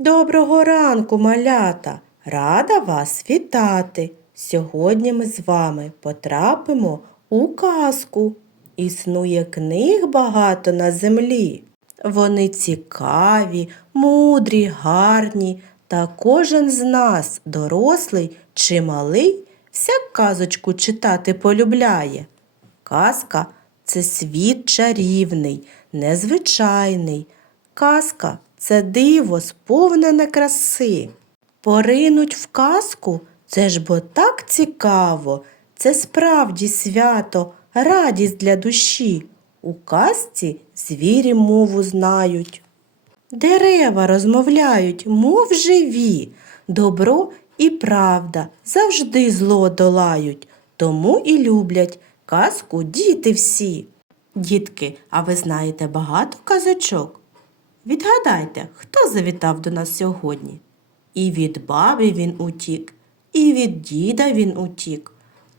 Доброго ранку, малята! Рада вас вітати! Сьогодні ми з вами потрапимо у казку. Існує книг багато на землі. Вони цікаві, мудрі, гарні, та кожен з нас, дорослий чи малий, всяк казочку читати полюбляє. Казка це світ чарівний, незвичайний. Казка це диво, сповнене краси. Поринуть в казку це ж бо так цікаво, це справді свято, радість для душі. У казці звірі мову знають. Дерева розмовляють, мов живі, добро і правда завжди зло долають, тому і люблять казку діти всі. Дітки, а ви знаєте багато казочок? Відгадайте, хто завітав до нас сьогодні? І від баби він утік, і від діда він утік.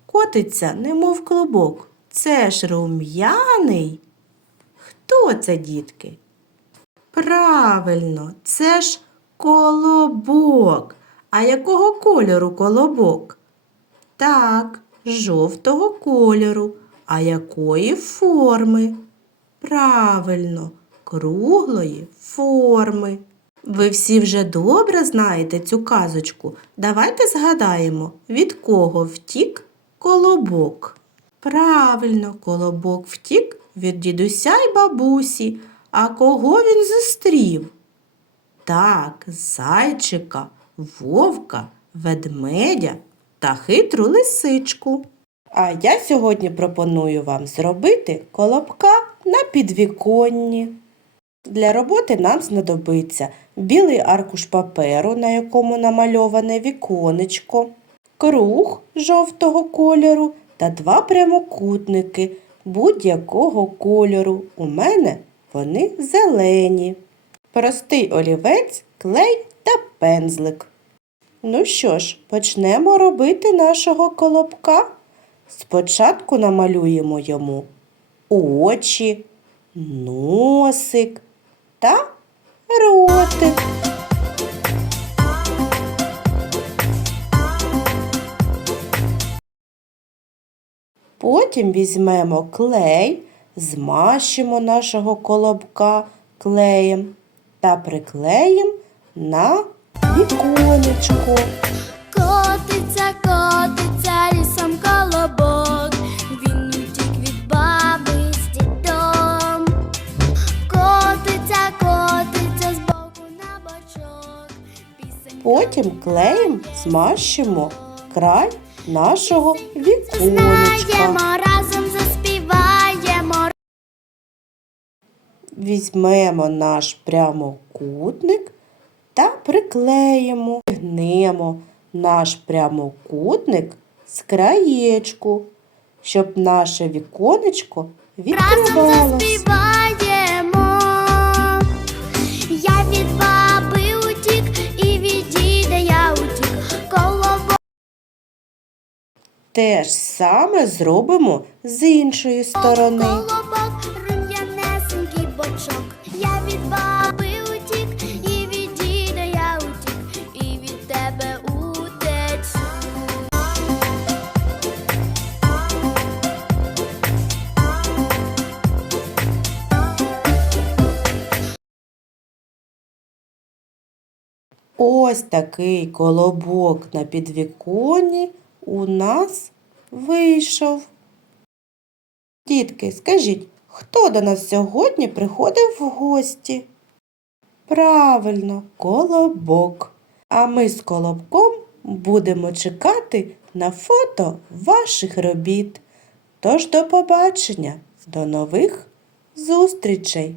Котиться, немов клубок. Це ж рум'яний. Хто це, дітки? Правильно, це ж колобок. А якого кольору колобок? Так, жовтого кольору. А якої форми? Правильно, круглої форми. Ви всі вже добре знаєте цю казочку. Давайте згадаємо, від кого втік колобок. Правильно, колобок втік від дідуся й бабусі. А кого він зустрів? Так, зайчика, вовка, ведмедя та хитру лисичку. А я сьогодні пропоную вам зробити колобка на підвіконні. Для роботи нам знадобиться білий аркуш паперу, на якому намальоване віконечко, круг жовтого кольору та два прямокутники будь-якого кольору. У мене вони зелені. Простий олівець, клей та пензлик. Ну що ж, почнемо робити нашого колобка. Спочатку намалюємо йому очі, носик та ротик. Потім візьмемо клей, змащимо нашого колобка клеєм та приклеїмо на віконечко. Потім клеєм змащимо край нашого віконечка. знаємо, разом заспіваємо. Візьмемо наш прямокутник та приклеїмо, гнемо наш прямокутник з краєчку, щоб наше віконечко Разом відкривалося. Те ж саме зробимо з іншої сторони. Ось такий колобок на підвіконні у нас вийшов. Дітки, скажіть, хто до нас сьогодні приходив в гості? Правильно, колобок. А ми з колобком будемо чекати на фото ваших робіт. Тож до побачення, до нових зустрічей!